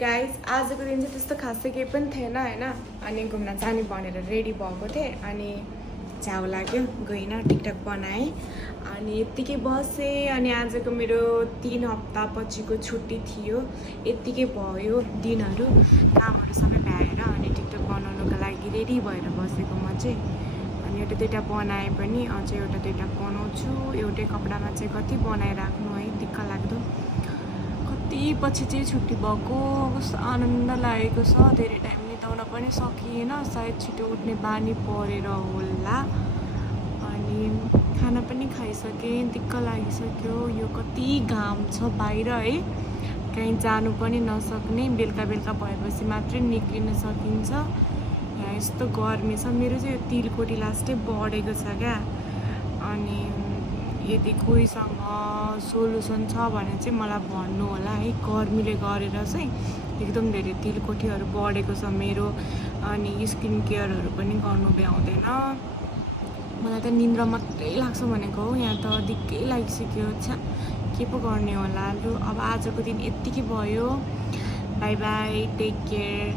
guys आजको दिन चाहिँ त्यस्तो खासै केही पनि थिएन हैन अनि घुम्न जाने भनेर रेडी भएको थिएँ अनि झ्याउ लाग्यो गइनँ टिकटक बनाएँ अनि यत्तिकै बसेँ अनि आजको मेरो 3 हप्ता पछिको छुट्टी थियो यत्तिकै भयो दिनहरू कामहरू सबै भ्याएर अनि टिकटक बनाउनुको लागि रेडी भएर बसेको म चाहिँ अनि एउटा दुईटा बनाएँ पनि अझै एउटा दुईटा बनाउँछु एउटै कपडामा चाहिँ कति बनाइराख्नु है दिक्क लाग्दो कति पछि चाहिँ छुट्टी भएको कस्तो आनन्द लागेको छ धेरै टाइम निदाउन पनि सकिएन सायद छिटो उठ्ने बानी परेर होला अनि खाना पनि खाइसकेँ दिक्क लागिसक्यो यो कति घाम छ बाहिर है कहीँ जानु पनि नसक्ने बेलुका बेलुका भएपछि मात्रै निक्लिन सकिन्छ यहाँ यस्तो गर्मी छ मेरो चाहिँ यो तिलकोटी लास्टै बढेको छ क्या अनि यदि कोहीसँग सोलुसन छ भने चाहिँ मलाई भन्नु होला है गर्मीले गरेर चाहिँ एकदम धेरै तिलकोठीहरू बढेको छ मेरो अनि स्किन केयरहरू पनि गर्नु भ्याउँदैन मलाई त निन्द्रा मात्रै लाग्छ भनेको हो यहाँ त दिक्कै लागिसक्यो छ के पो गर्ने होला लु अब आजको दिन यत्तिकै भयो बाई बाई टेक केयर